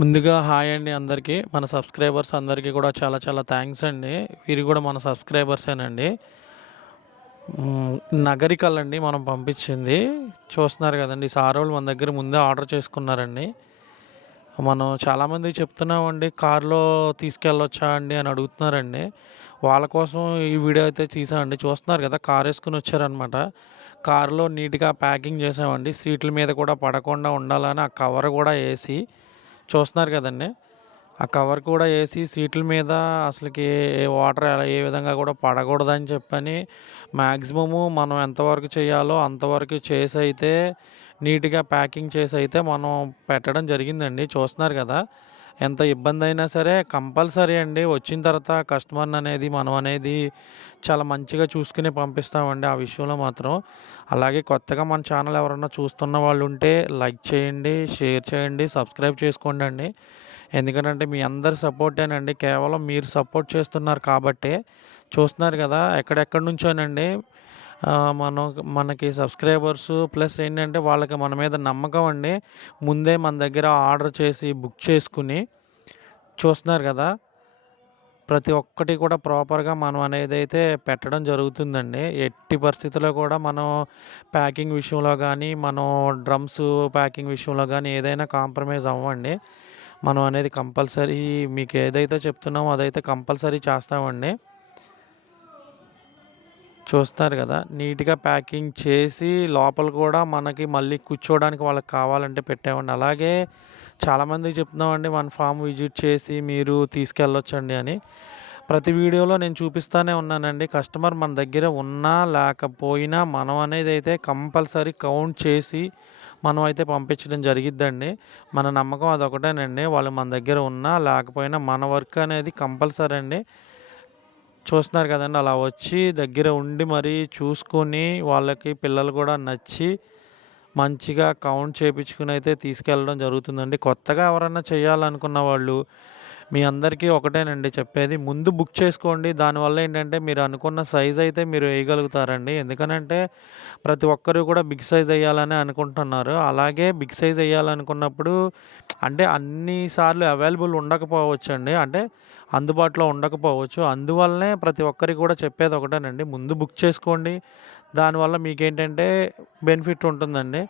ముందుగా హాయ్ అండి అందరికీ. మన సబ్స్క్రైబర్స్ అందరికీ కూడా చాలా చాలా థ్యాంక్స్ అండి. వీరు కూడా మన సబ్స్క్రైబర్సేనండి. నగరికల్ అండి మనం పంపించింది. చూస్తున్నారు కదండి సార్ వాళ్ళు మన దగ్గర ముందే ఆర్డర్ చేసుకున్నారండి. మనం చాలామంది చెప్తున్నామండి కార్లో తీసుకెళ్ళొచ్చా అండి అని అడుగుతున్నారండి. వాళ్ళ కోసం ఈ వీడియో అయితే తీసామండి చూస్తున్నారు కదా కార్ వేసుకుని వచ్చారనమాట కారులో నీట్గా ప్యాకింగ్ చేసామండి. సీట్ల మీద కూడా పడకుండా ఉండాలని ఆ కవర్ కూడా వేసి చూస్తున్నారు కదండి. ఆ కవర్ కూడా వేసి సీట్ల మీద అసలుకి ఏ వాటర్ ఏ విధంగా కూడా పడకూడదని చెప్పని మ్యాక్సిమము మనం ఎంతవరకు చేయాలో అంతవరకు చేసి అయితే నీట్గా ప్యాకింగ్ చేసి అయితే మనం పెట్టడం జరిగిందండి. చూస్తున్నారు కదా. ఎంత ఇబ్బంది అయినా సరే కంపల్సరీ అండి. వచ్చిన తర్వాత కస్టమర్ని అనేది మనం అనేది చాలా మంచిగా చూసుకుని పంపిస్తామండి ఆ విషయంలో మాత్రం. అలాగే కొత్తగా మన ఛానల్ ఎవరన్నా చూస్తున్న వాళ్ళు ఉంటే లైక్ చేయండి షేర్ చేయండి సబ్స్క్రైబ్ చేసుకోండి అండి. ఎందుకంటే మీ అందరి సపోర్టేనండి. కేవలం మీరు సపోర్ట్ చేస్తున్నారు కాబట్టే చూస్తున్నారు కదా ఎక్కడెక్కడి నుంచోనండి. మనం మనకి సబ్స్క్రైబర్స్ ప్లస్ ఏంటంటే వాళ్ళకి మన మీద నమ్మకం అండి. ముందే మన దగ్గర ఆర్డర్ చేసి బుక్ చేసుకుని చూస్తున్నారు కదా. ప్రతి ఒక్కటి కూడా ప్రాపర్గా మనం అనేది అయితే పెట్టడం జరుగుతుందండి. ఎట్టి పరిస్థితుల్లో కూడా మనం ప్యాకింగ్ విషయంలో కానీ మనం డ్రమ్స్ ప్యాకింగ్ విషయంలో కానీ ఏదైనా కాంప్రమైజ్ అవ్వండి. మనం అనేది కంపల్సరీ మీకు ఏదైతే చెప్తున్నామో అదైతే కంపల్సరీ చేస్తామండి. చూస్తున్నారు కదా నీట్గా ప్యాకింగ్ చేసి లోపల కూడా మనకి మళ్ళీ కూర్చోవడానికి వాళ్ళకి కావాలంటే పెట్టామండి అలాగే చాలామందికి చెప్తున్నామండి మన ఫామ్ విజిట్ చేసి మీరు తీసుకెళ్ళొచ్చండి అని. ప్రతి వీడియోలో నేను చూపిస్తానే ఉన్నానండి. కస్టమర్ మన దగ్గర ఉన్నా లేకపోయినా మనం అనేది అయితే కంపల్సరీ కౌంట్ చేసి మనం అయితే పంపించడం జరిగిద్దండి. మన నమ్మకం అదొకటేనండి. వాళ్ళు మన దగ్గర ఉన్నా లేకపోయినా మన వర్క్ అనేది కంపల్సరీ అండి. చూస్తున్నారు కదండి. అలా వచ్చి దగ్గర ఉండి మరీ చూసుకొని వాళ్ళకి పిల్లలు కూడా నచ్చి మంచిగా కౌంట్ చేపించుకుని అయితే తీసుకెళ్ళడం జరుగుతుందండి. కొత్తగా ఎవరైనా చేయాలనుకున్న వాళ్ళు మీ అందరికీ ఒకటేనండి చెప్పేది. ముందు బుక్ చేసుకోండి. దానివల్ల ఏంటంటే మీరు అనుకున్న సైజ్ అయితే మీరు వేయగలుగుతారండి. ఎందుకనంటే ప్రతి ఒక్కరు కూడా బిగ్ సైజ్ వేయాలని అనుకుంటున్నారు. అలాగే బిగ్ సైజ్ వేయాలనుకున్నప్పుడు అంటే అన్ని సార్లు అవైలబుల్ ఉండకపోవచ్చండి. అంటే అందుబాటులో ఉండకపోవచ్చు. అందువల్లనే ప్రతి ఒక్కరికి కూడా చెప్పేది ఒకటేనండి. ముందు బుక్ చేసుకోండి. దానివల్ల మీకేంటంటే బెనిఫిట్ ఉంటుందండి.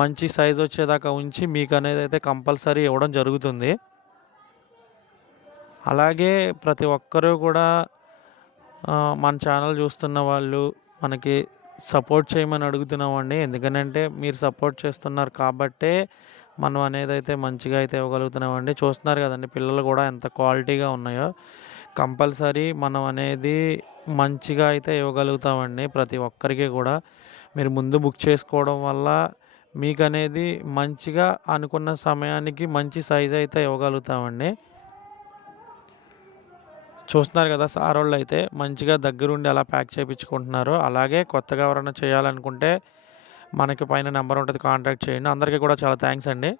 మంచి సైజ్ వచ్చేదాకా ఉంచి మీకు అనేది అయితే కంపల్సరీ ఇవ్వడం జరుగుతుంది. అలాగే ప్రతి ఒక్కరూ కూడా మన ఛానల్ చూస్తున్న వాళ్ళు మనకి సపోర్ట్ చేయమని అడుగుతున్నామండి. ఎందుకనంటే మీరు సపోర్ట్ చేస్తున్నారు కాబట్టే మనం అనేది అయితే మంచిగా అయితే ఇవ్వగలుగుతున్నామండి. చూస్తున్నారు కదండి పిల్లలు కూడా ఎంత క్వాలిటీగా ఉన్నాయో. కంపల్సరీ మనం అనేది మంచిగా అయితే ఇవ్వగలుగుతామండి ప్రతి ఒక్కరికి కూడా. మీరు ముందు బుక్ చేసుకోవడం వల్ల మీకు అనేది మంచిగా అనుకున్న సమయానికి మంచి సైజ్ అయితే ఇవ్వగలుగుతామండి. చూస్తున్నారు కదా సార్ వాళ్ళు అయితే మంచిగా దగ్గరుండి అలా ప్యాక్ చేయించుకుంటున్నారు అలాగే కొత్తగా ఎవరైనా చేయాలనుకుంటే మనకి పైన నెంబర్ ఉంటుంది కాంటాక్ట్ చేయండి. అందరికీ కూడా చాలా థ్యాంక్స్ అండి.